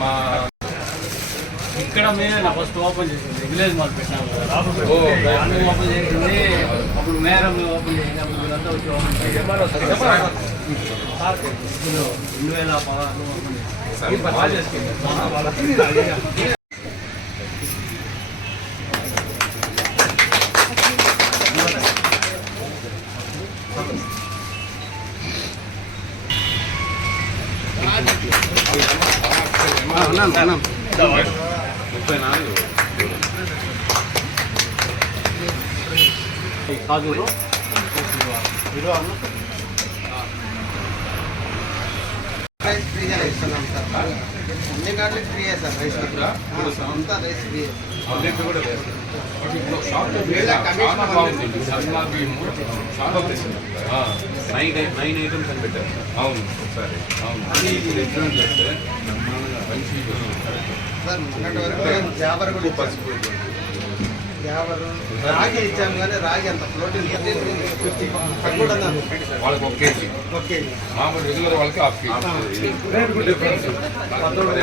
మా ఇక్కడ మేమే నా ఫస్ట్ ఓపెన్ చేసింది. విలేజ్ మాల్ పెట్టినాము అన్ని ఓపెన్ చేసింది. అప్పుడు మేరం ఓపెన్ చేసింది. అప్పుడు వీళ్ళంతా వచ్చి ఓపెన్ ఇప్పుడు రెండు వేల పదహారు ఓపెన్ చేసింది. కాజూరు ఫ్రీగా ఇస్తున్నాం సార్ అన్ని కార్డులు ఫ్రీయే సార్ రైస్ అంతా రైస్ ఫ్రీయే అన్నింటి నైన్ నైన్ ఐటమ్స్ అని పెట్టారు అవును. ఒకసారి. అవును. అది ఇప్పుడు ఎక్స్ప్లెయిన్ చేస్తే మంచి కూడా ఇచ్చాం పసుపు రాగి ఇచ్చాం కానీ రాగి అంత ప్రోటీన్. వాళ్ళకి ఒక కేజీ. ఓకే మామూలు రెగ్యులర్ వాళ్ళకి హాఫ్ కేజీ. డిఫరెన్స్ పంతొమ్మిది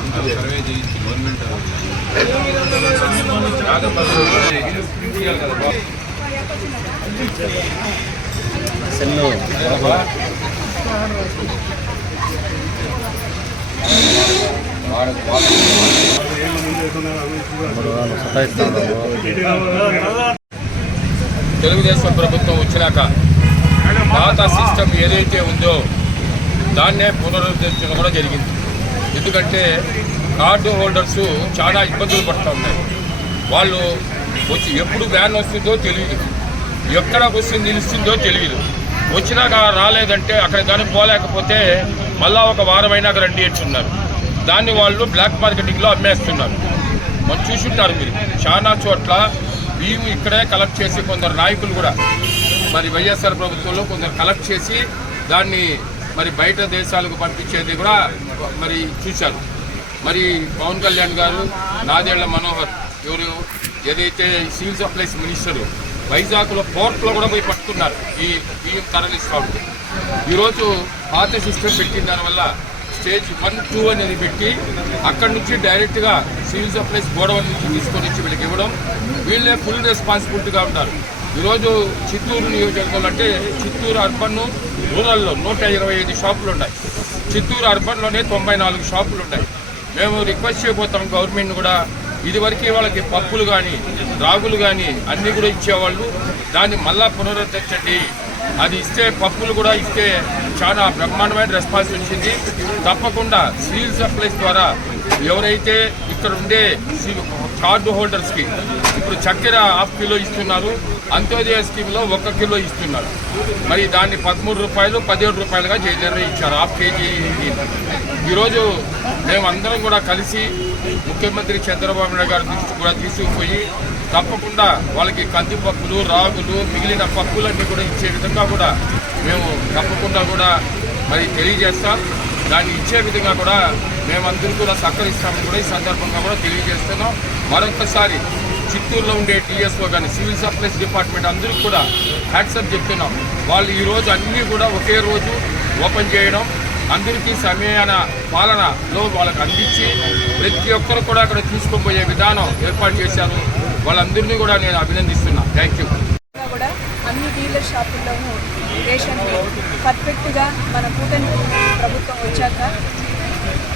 సర్వే చేయించి గవర్నమెంట్ తెలుగుదేశం ప్రభుత్వం వచ్చినాక పాత సిస్టమ్ ఏదైతే ఉందో దాన్నే పునరుద్ధరించడం కూడా జరిగింది. ఎందుకంటే కార్డు హోల్డర్స్ చాలా ఇబ్బందులు పడుతూ ఉన్నారు వాళ్ళు వచ్చి ఎప్పుడు వ్యాన్ వస్తుందో తెలియదు ఎక్కడ వస్తుంది నిలుస్తుందో తెలియదు వచ్చినాక రాలేదంటే అక్కడ కానీ పోలేకపోతే మళ్ళా ఒక వారమైనాక రండి ఇచ్చున్నారు దాన్ని వాళ్ళు బ్లాక్ మార్కెటింగ్లో అమ్మేస్తున్నారు. మనం చూసుంటారు మీరు. చాలా చోట్ల బియ్యం ఇక్కడే కలెక్ట్ చేసి కొందరు నాయకులు కూడా మరి వైఎస్ఆర్ ప్రభుత్వంలో కొందరు కలెక్ట్ చేసి దాన్ని మరి బయట దేశాలకు పంపించేది కూడా మరి చూశారు. మరి పవన్ కళ్యాణ్ గారు నాదేళ్ళ మనోహర్ ఎవరు ఏదైతే సివిల్ సప్లైస్ మినిస్టర్ వైజాగ్లో పోర్ట్లో కూడా పోయి పట్టుకున్నారు ఈ బియ్యం తరలిస్తాం ఈరోజు పాత సిస్టమ్ పెట్టిన దానివల్ల స్టేజ్ వన్ టూ అనేది పెట్టి అక్కడి నుంచి డైరెక్ట్గా సివిల్ సప్లైస్ గోడవన్ నుంచి తీసుకొని వచ్చి వీళ్ళకి ఇవ్వడం వీళ్ళే ఫుల్ రెస్పాన్సిబిలిటీగా ఉంటారు. ఈరోజు చిత్తూరు నియోజకవర్గంలో అంటే చిత్తూరు అర్బన్ రూరల్లో నూట ఇరవై ఐదు షాపులు ఉన్నాయి చిత్తూరు అర్బన్లోనే తొంభై నాలుగు షాపులు ఉన్నాయి మేము రిక్వెస్ట్ చేయబోతాం గవర్నమెంట్ కూడా. ఇదివరకు వాళ్ళకి పప్పులు కానీ రాగులు కానీ అన్నీ కూడా ఇచ్చేవాళ్ళు. దాన్ని మళ్ళా పునరుద్ధరించండి. అది ఇస్తే పప్పులు కూడా ఇస్తే చాలా బ్రహ్మాండమైన రెస్పాన్స్ వచ్చింది. తప్పకుండా సివిల్ సప్లైస్ ద్వారా ఎవరైతే ఇక్కడ ఉండే కార్డు హోల్డర్స్కి ఇప్పుడు చక్కెర హాఫ్ కిలో ఇస్తున్నారు. అంత్యోదయ స్కీమ్లో ఒక కిలో ఇస్తున్నారు. మరి దాన్ని పదమూడు రూపాయలు పదిహేడు రూపాయలుగా చే- నిర్ణయించారు హాఫ్ కేజీ ఈరోజు మేమందరం కూడా కలిసి ముఖ్యమంత్రి చంద్రబాబు నాయుడు గారి దృష్టి కూడా తీసుకుపోయి తప్పకుండా వాళ్ళకి కందిపప్పులు రాగులు మిగిలిన పప్పులన్నీ కూడా ఇచ్చే విధంగా కూడా మేము తప్పకుండా కూడా మరి తెలియజేస్తాం. దాన్ని ఇచ్చే విధంగా కూడా మేమందరూ కూడా సహకరిస్తామని కూడా ఈ సందర్భంగా కూడా తెలియజేస్తున్నాం. మరొకసారి చిత్తూరులో ఉండే టీఎస్ఓ కానీ సివిల్ సప్లైస్ డిపార్ట్మెంట్ అందరికీ కూడా హ్యాట్సప్ చెప్తున్నాం. వాళ్ళు ఈరోజు అన్నీ కూడా ఒకే రోజు ఓపెన్ చేయడం అందరికీ సమయాన పాలనలో వాళ్ళకు అందించి ప్రతి ఒక్కరు కూడా అక్కడ తీసుకుపోయే విధానం ఏర్పాటు చేశారు. వాళ్ళందరినీ కూడా నేను అభినందిస్తున్నా. Thank you. కూడా అన్ని డీలర్ షాపుల్లోనూ రేషన్ పర్ఫెక్ట్గా మన కూటమి ప్రభుత్వం వచ్చాక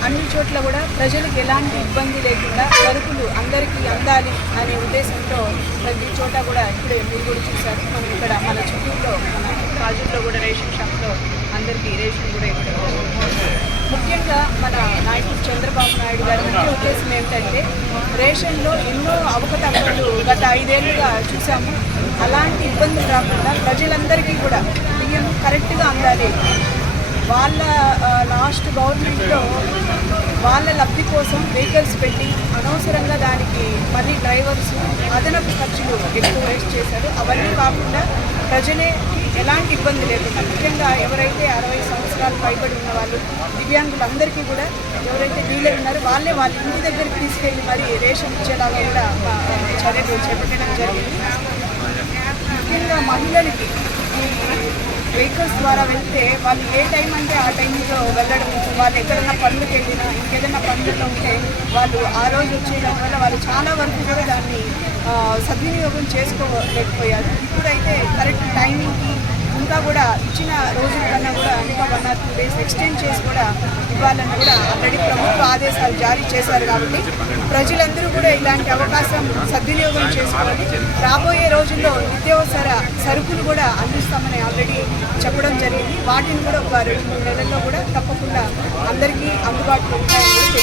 అన్ని చోట్ల కూడా ప్రజలకు ఎలాంటి ఇబ్బంది లేకుండా సరుకులు అందరికీ అందాలి అనే ఉద్దేశంతో ప్రతి చోట కూడా ఇప్పుడే మీరు కూడా చూశారు. మనం ఇక్కడ మన చుట్టూలో మన రాజుల్లో కూడా రేషన్ షాప్లో అందరికీ రేషన్ కూడా ఇవ్వడం ముఖ్యంగా మన నాయకుడు చంద్రబాబు నాయుడు గారి ముఖ్య ఉద్దేశం ఏమిటంటే రేషన్లో ఎన్నో అవకతవకలు గత ఐదేళ్ళుగా చూసాము అలాంటి ఇబ్బందులు రాకుండా ప్రజలందరికీ కూడా బియ్యం కరెక్ట్గా అందాలి. వాళ్ళ లాస్ట్ గవర్నమెంట్లో వాళ్ళ లబ్ధి కోసం వెహికల్స్ పెట్టి అనవసరంగా దానికి మళ్ళీ డ్రైవర్స్ అదనపు ఖర్చులు ఎక్కువ వేస్ట్ చేశారు. అవన్నీ కాకుండా ప్రజలే ఎలాంటి ఇబ్బంది లేకుండా ముఖ్యంగా ఎవరైతే అరవై సంవత్సరాలు పైబడి ఉన్న వాళ్ళు దివ్యాంగులందరికీ కూడా ఎవరైతే డీలర్ ఉన్నారో వాళ్ళే వాళ్ళ ఇంటి దగ్గరికి తీసుకెళ్ళి మరి రేషన్ ఇచ్చేలాగా కూడా చర్యలు చేపట్టడం జరిగింది. ముఖ్యంగా మహిళలకి వెహికల్స్ ద్వారా వెళ్తే వాళ్ళు ఏ టైం అంటే ఆ టైంలో వెళ్ళడం వాళ్ళు ఎక్కడైనా పనులకు వెళ్ళినా ఇంకేదైనా పనులలో ఉంటే వాళ్ళు ఆ రోజు వచ్చేయడం వల్ల వాళ్ళు చాలా వరకు కూడా దాన్ని సద్వినియోగం చేసుకోలేకపోయారు. ఇప్పుడైతే కరెక్ట్ టైమింగ్కి ఇంకా కూడా ఇచ్చిన రోజుల కన్నా కూడా ఇంకా one or two days extend చేసి కూడా ఇవ్వాలని కూడా ఆల్రెడీ ప్రభుత్వ ఆదేశాలు జారీ చేశారు కాబట్టి ప్రజలందరూ కూడా ఇలాంటి అవకాశం సద్వినియోగం చేసుకోవాలి. రాబోయే రోజుల్లో నిత్యావసర సరుకులు కూడా అందిస్తామని ఆల్రెడీ చెప్పడం జరిగింది. వాటిని కూడా ఒక రెండు మూడు నెలల్లో కూడా తప్పకుండా అందరికీ అందుబాటులో ఉంటాయని కూడా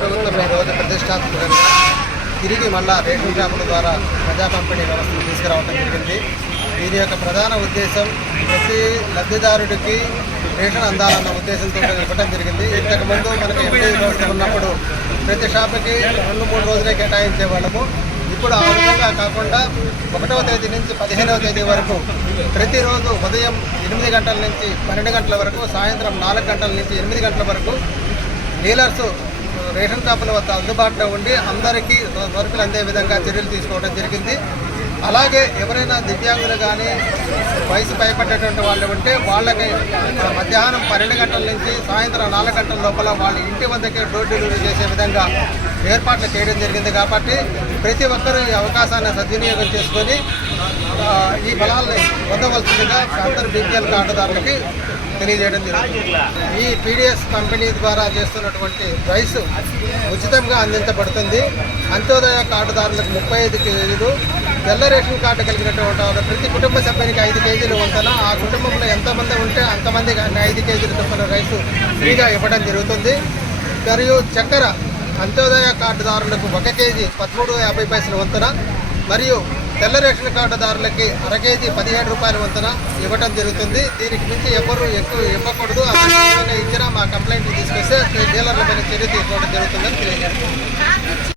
ప్రభుత్వం ఈ ప్రతిష్టాత్మకంగా తిరిగి మళ్ళా రేషన్ షాపుల ద్వారా ప్రజా పంపిణీ వ్యవస్థను తీసుకురావడం జరిగింది. దీని యొక్క ప్రధాన ఉద్దేశం. ప్రతి లబ్ధిదారుడికి రేషన్ అందాలన్న ఉద్దేశంతో ఇవ్వడం జరిగింది. ఇంతకుముందు మనకి ఎంపీ వ్యవస్థ ఉన్నప్పుడు ప్రతి షాపుకి రెండు మూడు రోజులే కేటాయించే వాళ్ళము. ఇప్పుడు ఆ విధంగా కాకుండా ఒకటవ తేదీ నుంచి పదిహేనవ తేదీ వరకు ప్రతిరోజు ఉదయం ఎనిమిది గంటల నుంచి పన్నెండు గంటల వరకు సాయంత్రం నాలుగు గంటల నుంచి ఎనిమిది గంటల వరకు డీలర్స్ రేషన్ షాపుల వద్ద అందుబాటులో ఉండి అందరికీ సరుకులు అందే విధంగా చర్యలు తీసుకోవడం జరిగింది. అలాగే ఎవరైనా దివ్యాంగులు కానీ వయసు భయపడేటువంటి వాళ్ళు ఉంటే వాళ్ళకి మధ్యాహ్నం పన్నెండు గంటల నుంచి సాయంత్రం నాలుగు గంటల లోపల వాళ్ళ ఇంటి వద్దకే డోర్ డెలివరీ చేసే విధంగా ఏర్పాట్లు చేయడం జరిగింది కాబట్టి ప్రతి ఒక్కరూ ఈ అవకాశాన్ని సద్వినియోగం చేసుకొని ఈ బలాల్ని పొందవలసిందిగా అందరు బీపీఎల్ కార్డుదారులకి తెలియజేయడం జరుగుతుంది ఈ పీడిఎస్ కంపెనీ ద్వారా చేస్తున్నటువంటి రైస్ ఉచితంగా అందించబడుతుంది. అంత్యోదయ కార్డుదారులకు ముప్పై ఐదు కేజీలు తెల్ల రేషన్ కార్డు కలిగినటువంటి వాళ్ళు ప్రతి కుటుంబ సభ్యునికి ఐదు కేజీలు వంతన ఆ కుటుంబంలో ఎంతమంది ఉంటే అంతమంది కానీ ఐదు కేజీల చొప్పున రైసు ఫ్రీగా ఇవ్వడం జరుగుతుంది. మరియు చక్కెర అంత్యోదయ కార్డుదారులకు ఒక కేజీ పదమూడు యాభై పైసల వంతన మరియు తెల్ల రేషన్ కార్డుదారులకి అర కేజీ పదిహేడు రూపాయల వంతున ఇవ్వడం జరుగుతుంది. దీనికి మించి ఎవరు ఎక్కువ ఇవ్వకూడదు. ఇచ్చినా మా కంప్లైంట్ తీసుకొస్తే డీలర్ల పైన చర్య తీసుకోవడం జరుగుతుందని తెలియజేస్తున్నాను.